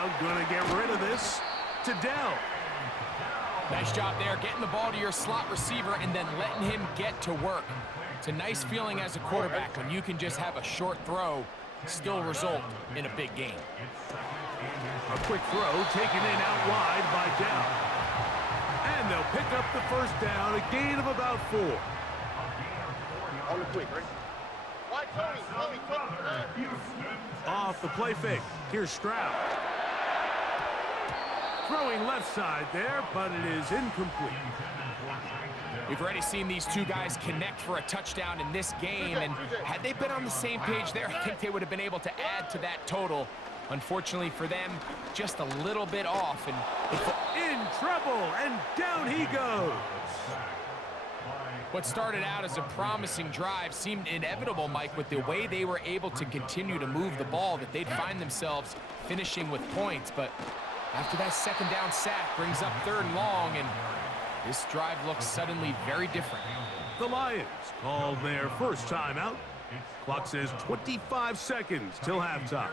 crowd gonna get rid of this to Dell. Nice job there, getting the ball to your slot receiver and then letting him get to work. It's a nice feeling as a quarterback when you can just have a short throw still result in a big game. A quick throw taken in out wide by Dell. And they'll pick up the first down, a gain of about 4. On the quick, right? Why, Tony? Off the play fake. Here's Stroud. Throwing left side there, but it is incomplete. We've already seen these two guys connect for a touchdown in this game, and had they been on the same page there, I think they would have been able to add to that total. Unfortunately for them, just a little bit off. And in trouble, and down he goes. What started out as a promising drive seemed inevitable, Mike, with the way they were able to continue to move the ball, that they'd find themselves finishing with points. But after that second down sack brings up 3rd and long, and this drive looks suddenly very different. The Lions called their first timeout. Clock says 25 seconds till halftime.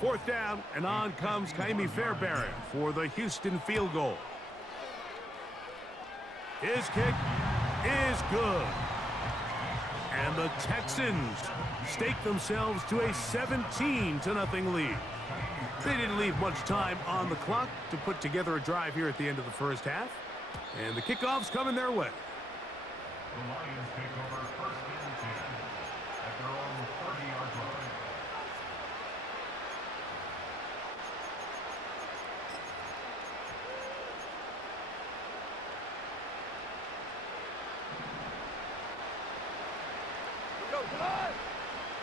4th down, and on comes Kaimi Fairbairn for the Houston field goal. His kick is good. And the Texans stake themselves to a 17-0 lead. They didn't leave much time on the clock to put together a drive here at the end of the first half. And the kickoff's coming their way. The Lions take over 1st and 10 at their own 30-yard line.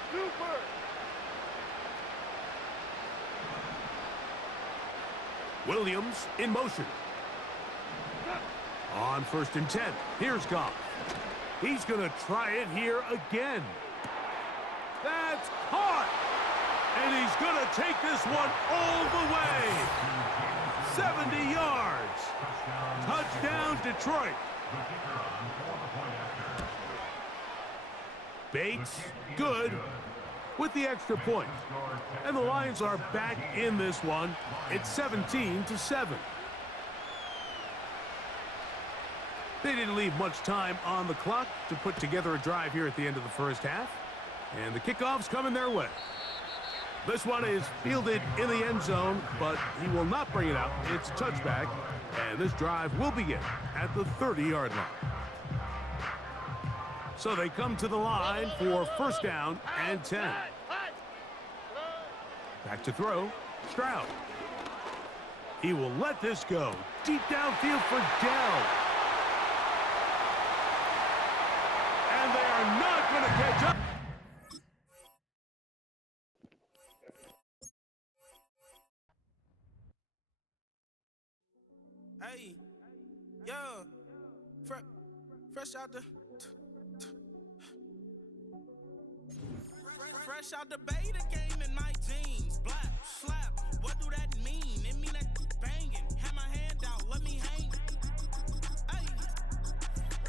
Super! Williams in motion. On 1st and 10, here's Goff. He's going to try it here again. That's caught! And he's going to take this one all the way. 70 yards. Touchdown, Detroit. Bates, good, with the extra point. And the Lions are back in this one. It's 17-7. They didn't leave much time on the clock to put together a drive here at the end of the first half. And the kickoff's coming their way. This one is fielded in the end zone, but he will not bring it out. It's touchback, and this drive will begin at the 30-yard line. So they come to the line for 1st down and 10. Back to throw, Stroud. He will let this go. Deep downfield for Dell. And they are not going to catch up. Hey, yo, fresh out the... Fresh out the beta game in my jeans. Blap, slap, what do that mean? It mean that banging. Have my hand out, let me hang. Hey,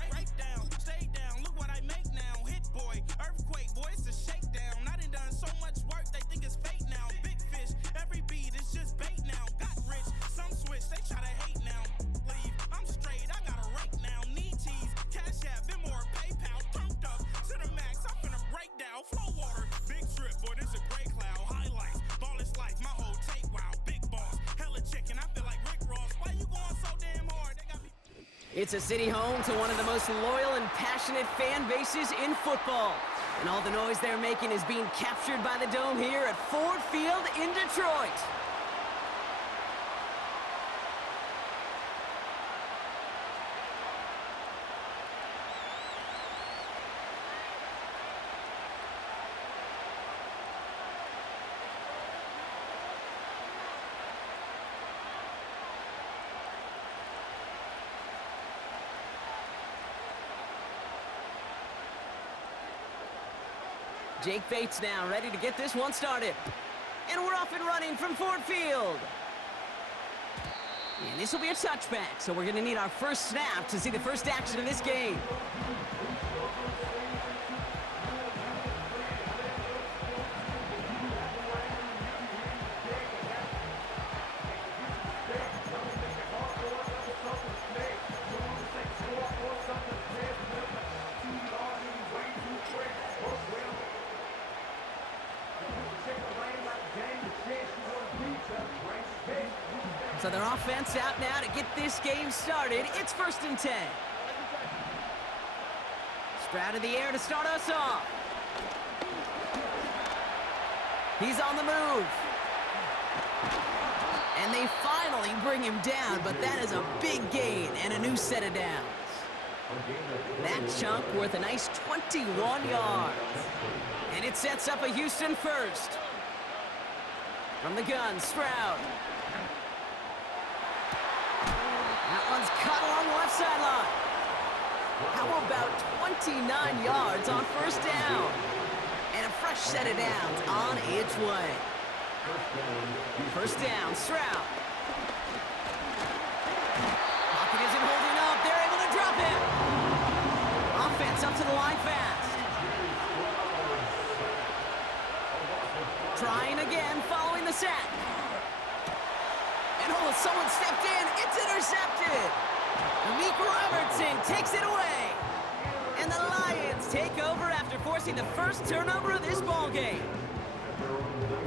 break down, stay down, look what I make now. Hit boy, earthquake, boy, it's a shakedown. I done so much work, they think it's fake now. Big fish, every beat is just bait now. Got rich, some switch, they try to hate now. Leave, I'm straight, I got a rake now. Need cheese, cash app, been more PayPal. Turned up to the max, I'm finna break down. Flow water. Boy, this a gray cloud. Highlights, ball is life, my whole take, wow. Big boss, hella chicken, I feel like Rick Ross. Why you going so damn hard? They got me. It's a city home to one of the most loyal and passionate fan bases in football. And all the noise they're making is being captured by the Dome here at Ford Field in Detroit. Jake Bates now ready to get this one started. And we're off and running from Ford Field. And this will be a touchback, so we're going to need our first snap to see the first action of this game. So their offense out now to get this game started. It's 1st and 10. Stroud in the air to start us off. He's on the move. And they finally bring him down, but that is a big gain and a new set of downs. That chunk worth a nice 21 yards. And it sets up a Houston first. From the gun, Stroud. That one's cut along the left sideline. How about 29 yards on 1st down? And a fresh set of downs on its way. 1st down, Stroud. Pocket isn't holding up. They're able to drop him. Offense up to the line fast. Trying again following the sack. And oh, someone stepped in. It's intercepted. Meek Robertson takes it away. And the Lions take over after forcing the first turnover of this ballgame.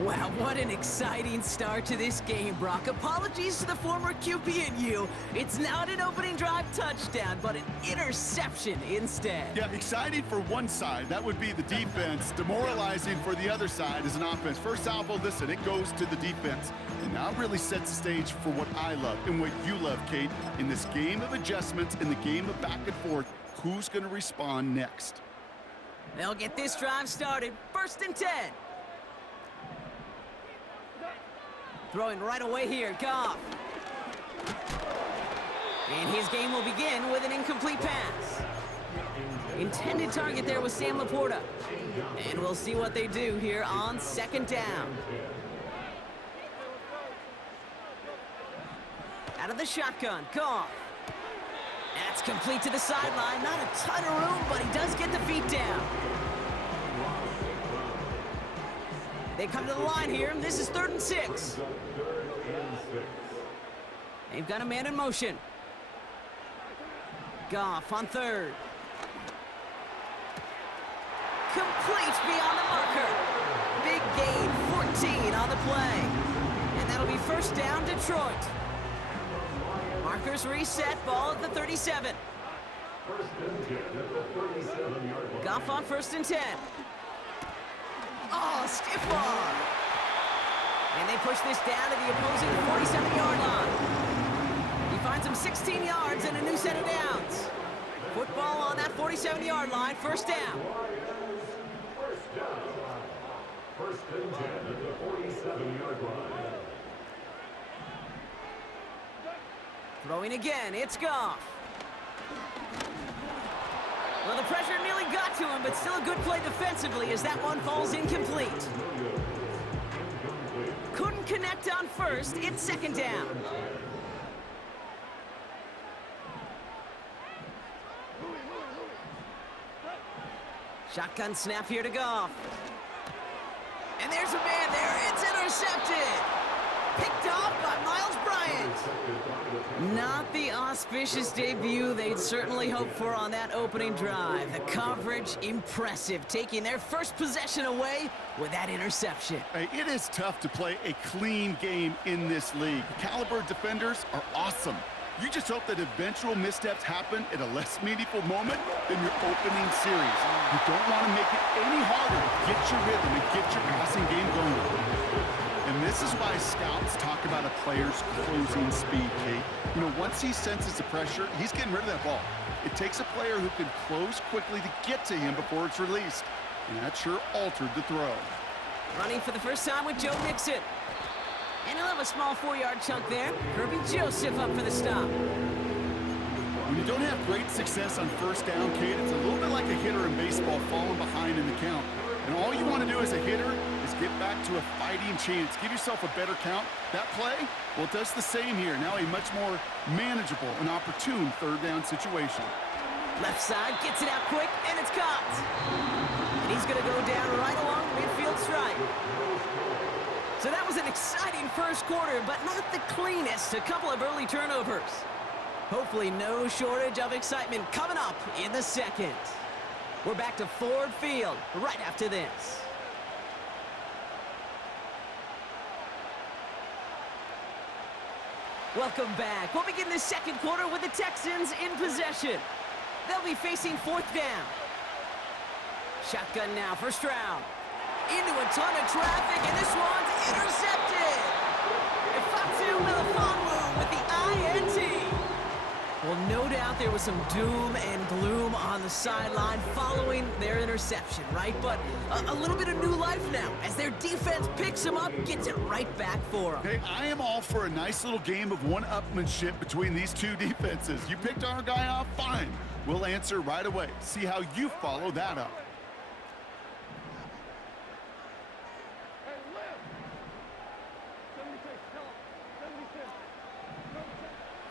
Wow, what an exciting start to this game, Brock. Apologies to the former QB and you. It's not an opening drive touchdown, but an interception instead. Yeah, exciting for one side. That would be the defense. Demoralizing for the other side as an offense. First salvo, listen, it goes to the defense. And now it really sets the stage for what I love and what you love, Kate. In this game of adjustments, in the game of back and forth, who's going to respond next? They'll get this drive started. 1st and 10. Throwing right away here, Goff. And his game will begin with an incomplete pass. Intended target there was Sam Laporta. And we'll see what they do here on 2nd down. Out of the shotgun, Goff. That's complete to the sideline. Not a ton of room, but he does get the feet down. They come to the line here. This is 3rd and 6. They've got a man in motion. Goff on 3rd. Complete beyond the marker. Big gain, 14 on the play. And that'll be 1st down, Detroit. Markers reset, ball at the 37. Goff on 1st and 10. Oh, stiff arm. And they push this down to the opposing 47-yard line. He finds him 16 yards and a new set of downs. Football on that 47-yard line, 1st down. 1st and 10 at the 47-yard line. Throwing again, it's Goff. Well, the pressure nearly got to him, but still a good play defensively as that one falls incomplete. Couldn't connect on 1st, it's 2nd down. Shotgun snap here to Goff. And there's a man there, it's intercepted. Picked off by Miles Bryant. Not the auspicious debut they'd certainly hoped for on that opening drive. The coverage, impressive, taking their first possession away with that interception. Hey, it is tough to play a clean game in this league. Caliber defenders are awesome. You just hope that eventual missteps happen at a less meaningful moment than your opening series. You don't want to make it any harder to get your rhythm and get your passing game going. And this is why scouts talk about a player's closing speed, Kate. You know, once he senses the pressure, he's getting rid of that ball. It takes a player who can close quickly to get to him before it's released. And that sure altered the throw. Running for the first time with Joe Mixon. And he'll have a small 4-yard chunk there. Kirby Joseph up for the stop. When you don't have great success on 1st down, Kate, it's a little bit like a hitter in baseball falling behind in the count. And all you want to do as a hitter is get back to a fighting chance. Give yourself a better count. That play, well, it does the same here. Now a much more manageable and opportune 3rd down situation. Left side, gets it out quick, and it's caught. And he's going to go down right along midfield stripe. So that was an exciting first quarter, but not the cleanest. A couple of early turnovers. Hopefully no shortage of excitement coming up in the second. We're back to Ford Field right after this. Welcome back. We'll begin the second quarter with the Texans in possession. They'll be facing fourth down. Shotgun now, first round. Into a ton of traffic, and this one's intercepted. Ifatu Melifonwu with the INT. Well, no doubt there was some doom and gloom on the sideline following their interception, right? But a little bit of new life now as their defense picks them up, gets it right back for them. Hey, I am all for a nice little game of one-upmanship between these two defenses. You picked our guy off, fine. We'll answer right away. See how you follow that up.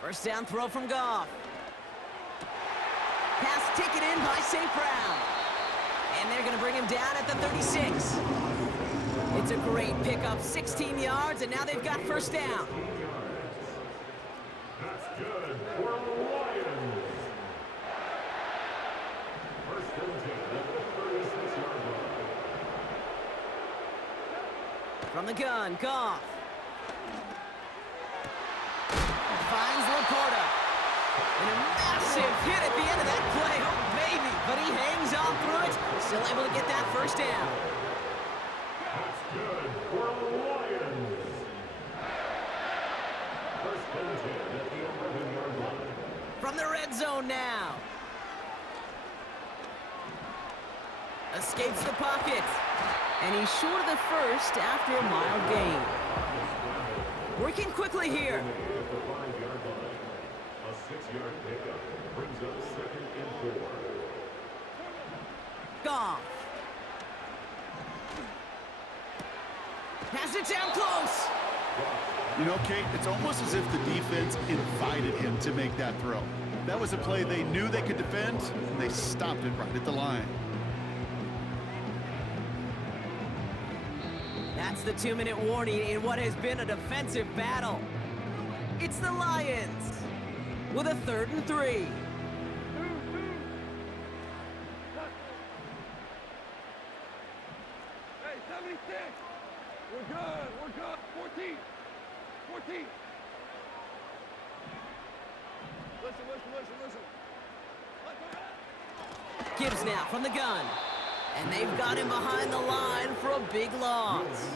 First down throw from Goff. Pass taken in by St. Brown. And they're going to bring him down at the 36. It's a great pickup, 16 yards, and now they've got first down. That's good for the Lions. First and 10 at the 36-yard line. From the gun, Goff. Finds Laporta. And a massive hit at the end of that play. Oh, baby. But he hangs on through it. Still able to get that first down. That's good for the Lions. First and 10 at the 11-yard line. From the red zone now. Escapes the pocket. And he's short of the first after a mild gain. Working quickly here. The 5-yard line. A 6-yard pickup brings up second and 4. Goff. Pass it down close. You know, Kate, it's almost as if the defense invited him to make that throw. That was a play they knew they could defend, and they stopped it right at the line. That's the 2-minute warning in what has been a defensive battle. It's the Lions with a 3rd and 3. Hey, 76. We're good. 14. Listen. Gibbs now from the gun. And they've got him behind the line for a big loss.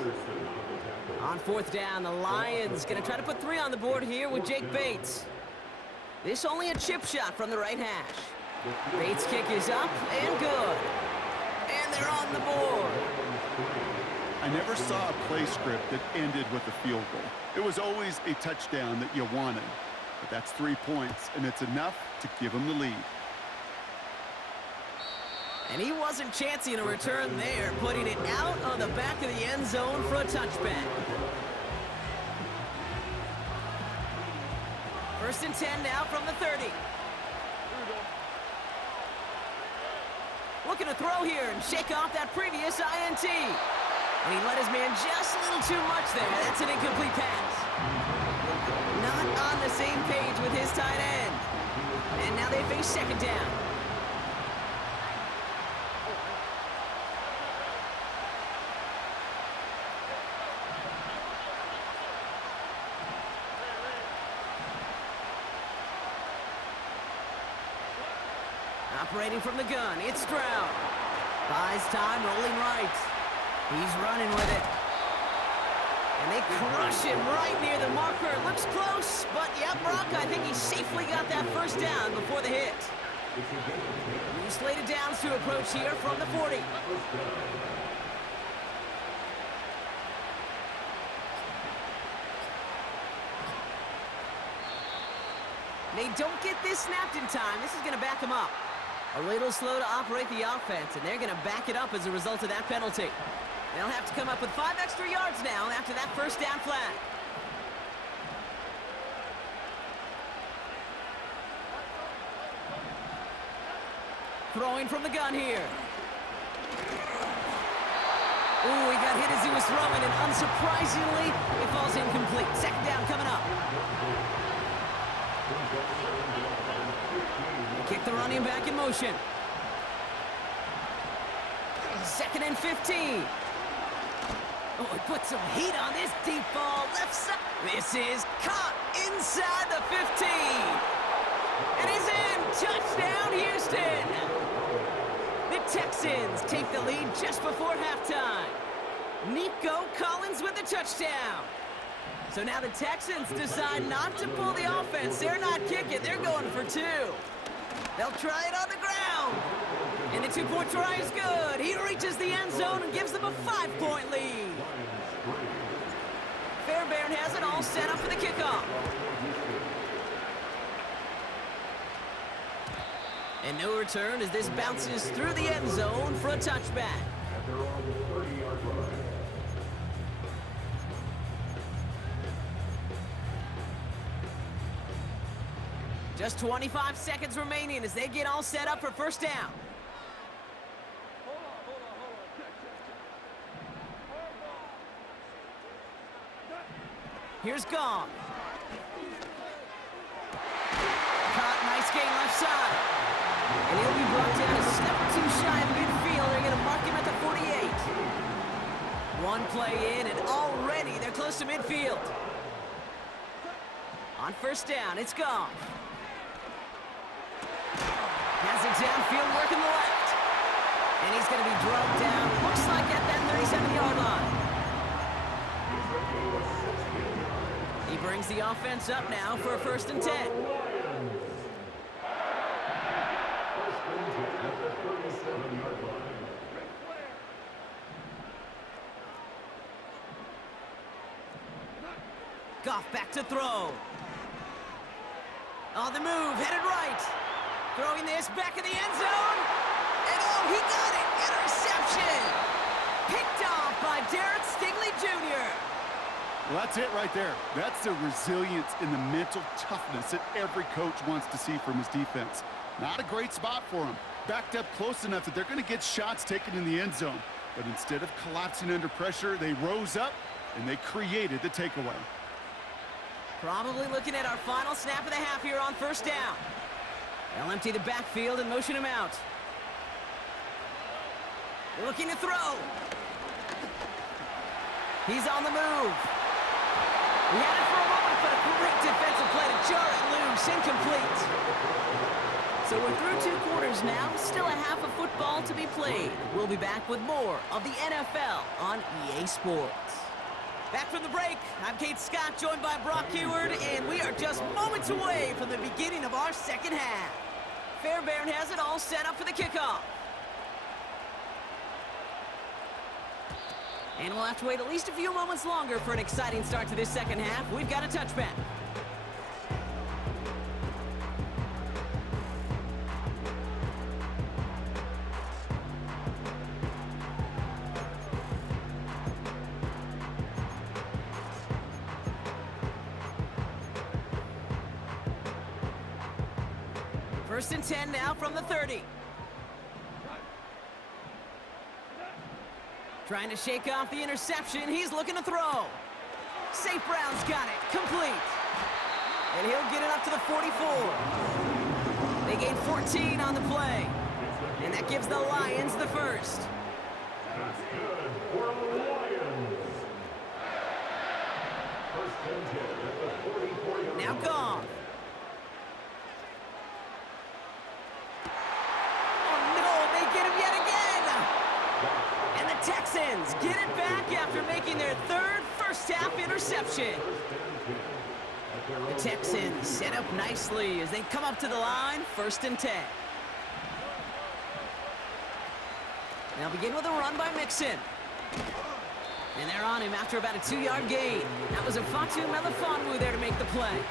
On 4th down, the Lions going to try to put 3 on the board here with Jake Bates. This only a chip shot from the right hash. Bates' kick is up and good. And they're on the board. I never saw a play script that ended with a field goal. It was always a touchdown that you wanted. But that's 3 points, and it's enough to give them the lead. And he wasn't chancing a return there, putting it out on the back of the end zone for a touchback. 1st and 10 now from the 30. Looking to throw here and shake off that previous INT. And he let his man just a little too much there. That's an incomplete pass. Not on the same page with his tight end. And now they face 2nd down. Operating from the gun, it's Stroud. Buys time, rolling right. He's running with it. And they crush him right near the marker. Looks close, but yeah, Brock, I think he safely got that first down before the hit. He slated downs to approach here from the 40. They don't get this snapped in time. This is going to back them up. A little slow to operate the offense, and they're going to back it up as a result of that penalty. They'll have to come up with 5 extra yards now after that first down flag. Throwing from the gun here. Ooh, he got hit as he was throwing, and unsurprisingly, it falls incomplete. 2nd down coming up. Kick the running back in motion. 2nd and 15. Oh, he put some heat on this deep ball left side. This is caught inside. inside the 15. And he's in. Touchdown, Houston. The Texans take the lead just before halftime. Nico Collins with the touchdown. So now the Texans decide not to pull the offense. They're not kicking. They're going for two. They'll try it on the ground. And the two-point try is good. He reaches the end zone and gives them a 5-point lead. Fairbairn has it all set up for the kickoff. And no return as this bounces through the end zone for a touchback. Just 25 seconds remaining as they get all set up for first down. Here's Gong. Caught, nice gain left side. And he'll be brought down a step or two shy of midfield. They're going to mark him at the 48. One play in, and already they're close to midfield. On first down, it's Gong. Has it downfield, working the left. And he's going to be drugged down, looks like at that 37-yard line. He brings the offense up now for a 1st and 10. Goff back to throw. On the move, headed right. Throwing this back in the end zone. And oh, he got it! Interception! Picked off by Derek Stingley Jr. Well, that's it right there. That's the resilience and the mental toughness that every coach wants to see from his defense. Not a great spot for him. Backed up close enough that they're going to get shots taken in the end zone. But instead of collapsing under pressure, they rose up and they created the takeaway. Probably looking at our final snap of the half here on first down. They'll empty the backfield and motion him out. Looking to throw. He's on the move. He had it for a moment, but a great defensive play to jar it loose. Incomplete. So we're through 2 quarters now. Still a half of football to be played. We'll be back with more of the NFL on EA Sports. Back from the break, I'm Kate Scott, joined by Brock Heward, and we are just moments away from the beginning of our second half. Fairbairn has it all set up for the kickoff. And we'll have to wait at least a few moments longer for an exciting start to this second half. We've got a touchback. First and 10 now from the 30. Trying to shake off the interception. He's looking to throw. St. Brown's got it. Complete. And he'll get it up to the 44. They gain 14 on the play. And that gives the Lions the first. That's good for the Lions. First and 10 at the 44-yard line. Now gone. Oh no, they get him yet again. And the Texans get it back after making their third first-half interception. The Texans set up nicely as they come up to the line, 1st and 10. They'll begin with a run by Mixon. And they're on him after about a 2-yard gain. That was a Fatu Melifonwu there to make the play.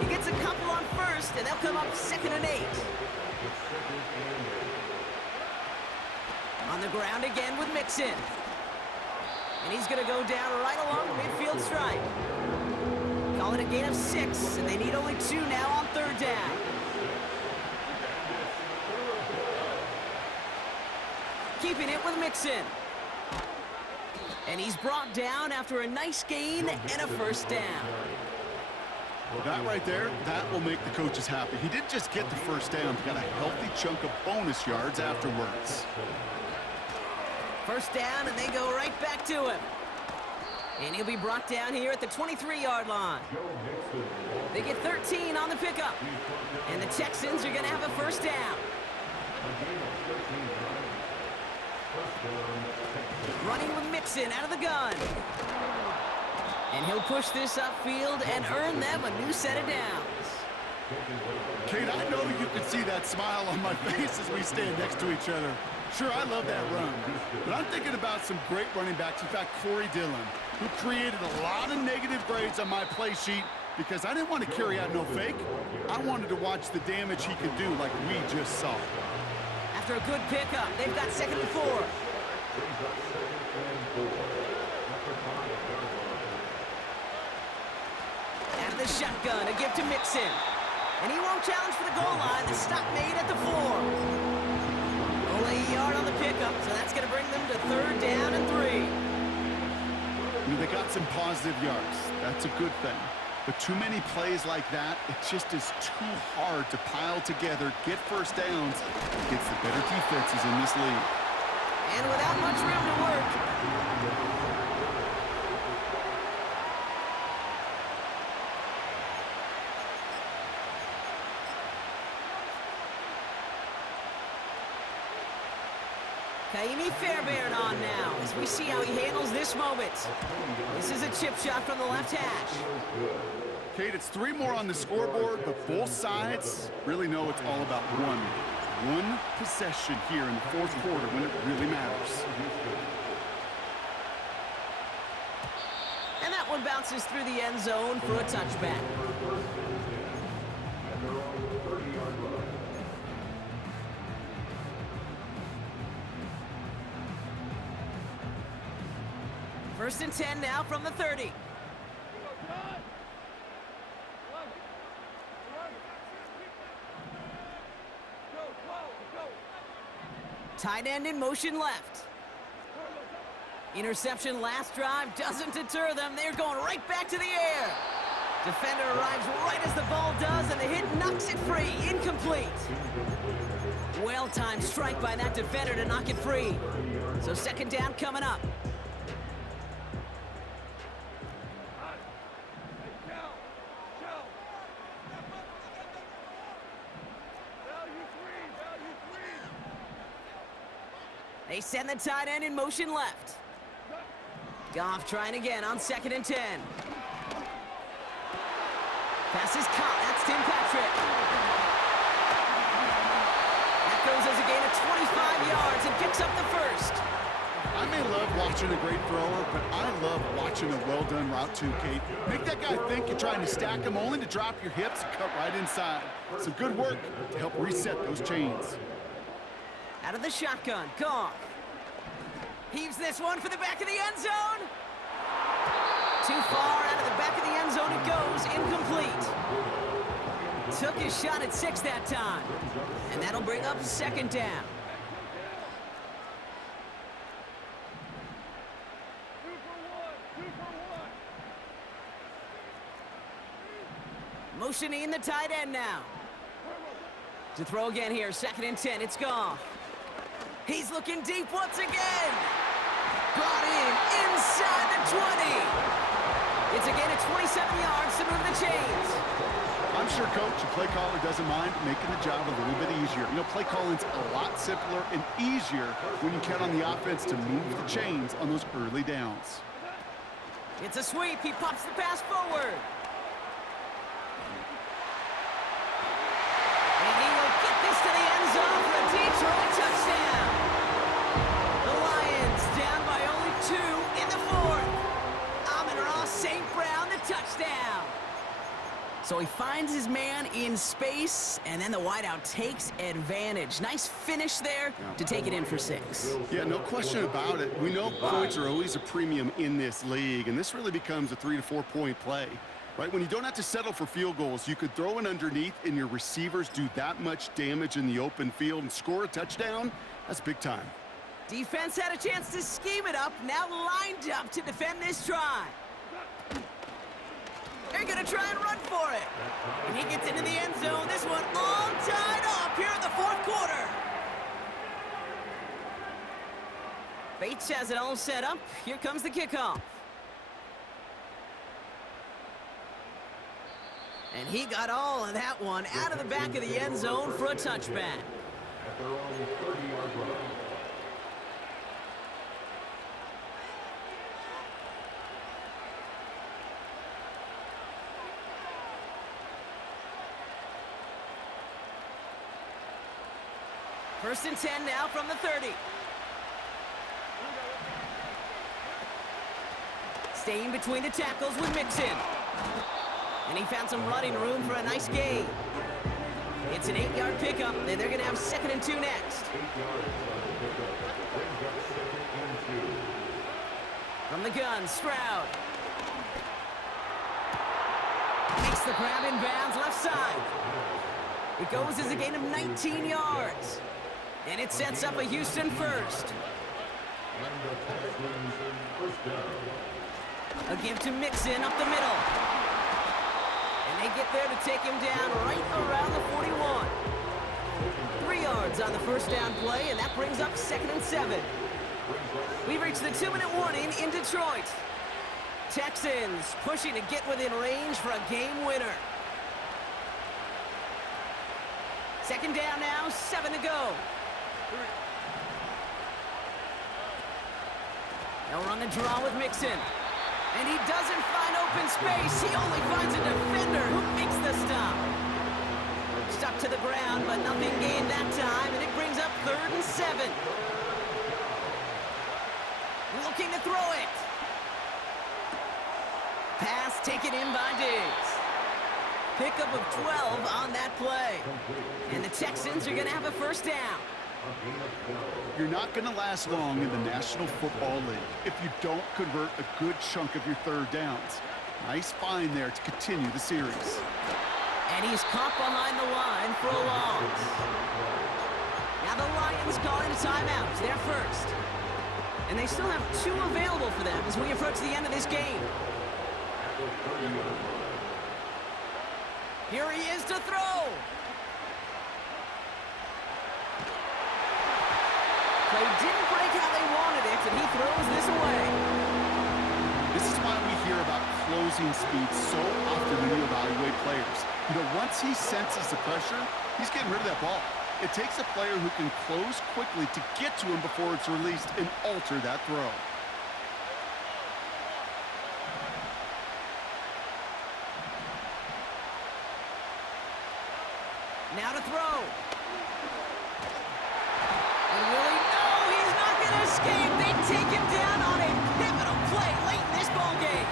He gets a couple on first, and they'll come up 2nd and 8. On the ground again with Mixon. And he's going to go down right along the midfield stripe. Call it a gain of 6, and they need only 2 now on 3rd down. Keeping it with Mixon. And he's brought down after a nice gain and a first down. Well, that right there, that will make the coaches happy. He didn't just get the first down, he got a healthy chunk of bonus yards afterwards. First down, and they go right back to him. And he'll be brought down here at the 23-yard line. They get 13 on the pickup. And the Texans are going to have a first down. Running with Mixon out of the gun. And he'll push this upfield and earn them a new set of downs. Kate, I know you can see that smile on my face as we stand next to each other. Sure, I love that run, but I'm thinking about some great running backs. In fact, Corey Dillon, who created a lot of negative grades on my play sheet because I didn't want to carry out no fake. I wanted to watch the damage he could do like we just saw. After a good pickup, they've got 2nd and 4. Out of the shotgun, a give to Mixon. And he won't challenge for the goal line. The stop made at the 4. Only a yard on the pickup, so that's going to bring them to 3rd down and 3. You know, they got some positive yards. That's a good thing. But too many plays like that, it just is too hard to pile together, get first downs against the better defenses in this league. And without much room to work. Kaimi Fairbairn on now as we see how he handles this moment. This is a chip shot from the left hash. Kate, it's 3 more on the scoreboard, but both sides really know it's all about one possession here in the 4th quarter when it really matters. And that one bounces through the end zone for a touchback. First and 10 now from the 30. Tight end in motion left. Interception last drive doesn't deter them. They're going right back to the air. Defender arrives right as the ball does, and the hit knocks it free. Incomplete. Well-timed strike by that defender to knock it free. So 2nd down coming up. They send the tight end in motion left. Goff trying again on 2nd and 10. Pass is caught. That's Tim Patrick. That goes as a gain of 25 yards and picks up the first. I may love watching a great thrower, but I love watching a well-done route too, Kate. Make that guy think you're trying to stack him only to drop your hips and cut right inside. Some good work to help reset those chains. Out of the shotgun, Goff. Heaves this one for the back of the end zone. Too far out of the back of the end zone it goes, incomplete. Took his shot at 6 that time. And that'll bring up 2nd down. Motioning the tight end now. To throw again here, 2nd and 10, it's Goff. He's looking deep once again. Brought in inside the 20. It's a gain of 27 yards to move the chains. I'm sure coach and play caller doesn't mind making the job a little bit easier. You know, play calling's a lot simpler and easier when you count on the offense to move the chains on those early downs. It's a sweep. He pops the pass forward. And he will get this to the end zone for a Detroit touchdown. The Lions down by only 2 in the 4th. Amon-Ra St. Brown, the touchdown. So he finds his man in space, and then the wideout takes advantage. Nice finish there to take it in for 6. Yeah, no question about it. We know points are always a premium in this league, and this really becomes a 3 to 4 point play. Right, when you don't have to settle for field goals, you could throw it underneath and your receivers do that much damage in the open field and score a touchdown. That's big time. Defense had a chance to scheme it up, now lined up to defend this try. They're going to try and run for it. And he gets into the end zone. This one all tied up here in the 4th quarter. Bates has it all set up. Here comes the kickoff. And he got all of that one out of the back of the end zone for a touchback. At their own 30-yard line. First and 10 now from the 30. Staying between the tackles with Mixon. And he found some running room for a nice gain. It's an 8-yard pickup, and they're going to have 2nd and 2 next. 8 yards on the pickup. Brings up 2nd and 2. From the gun, Stroud. Makes the grab in bounds left side. It goes as a gain of 19 yards. And it sets up a Houston first. And the Texans first down. A give to Mixon up the middle. And they get there to take him down right around the 41. 3 yards on the first down play, and that brings up 2nd and 7. We've reached the 2-minute warning in Detroit. Texans pushing to get within range for a game winner. 2nd down now, 7 to go. They'll run the draw with Mixon. And he doesn't find open space. He only finds a defender who makes the stop. Stuck to the ground, but nothing gained that time, and it brings up 3rd and 7. Looking to throw it. Pass taken in by Diggs. Pickup of 12 on that play. And the Texans are going to have a first down. You're not going to last long in the National Football League if you don't convert a good chunk of your third downs. Nice find there to continue the series. And he's caught behind the line for a loss. Now the Lions calling a timeout. They're first. And they still have 2 available for them as we approach the end of this game. Here he is to throw. Play didn't break how they wanted it, and he throws this away. This is why we hear about closing speed so often when you evaluate players. You know, once he senses the pressure, he's getting rid of that ball. It takes a player who can close quickly to get to him before it's released and alter that throw. Now to throw. And will he? No, he's not going to escape. They take him down on a pivotal play late in this ball game.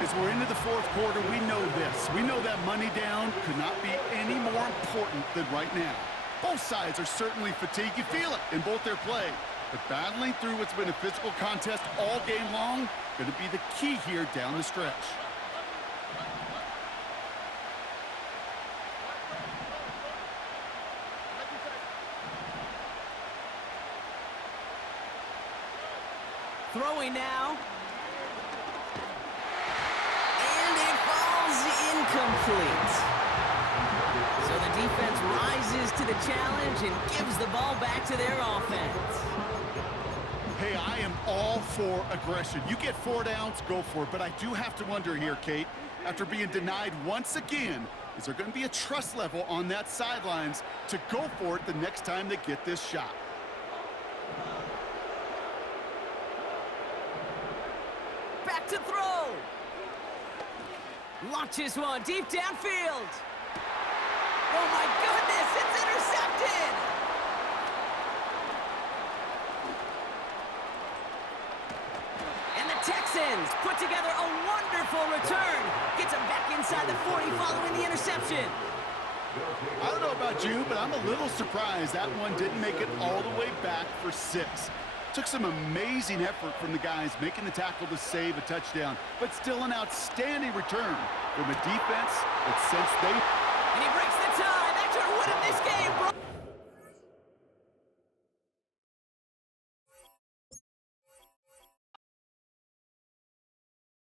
As we're into the 4th quarter, we know this. We know that money down could not be any more important than right now. Both sides are certainly fatigued. You feel it in both their play. But battling through what's been a physical contest all game long, going to be the key here down the stretch. Throwing now. And it falls incomplete. So the defense rises to the challenge and gives the ball back to their offense. Hey, I am all for aggression. You get 4 downs, go for it. But I do have to wonder here, Kate, after being denied once again, is there going to be a trust level on that sidelines to go for it the next time they get this shot? Back to throw. Launches one deep downfield. Oh my goodness, it's intercepted. And the Texans put together a wonderful return. Gets him back inside the 40 following the interception. I don't know about you, but I'm a little surprised that one didn't make it all the way back for 6. Took some amazing effort from the guys making the tackle to save a touchdown, but still an outstanding return from a defense that since they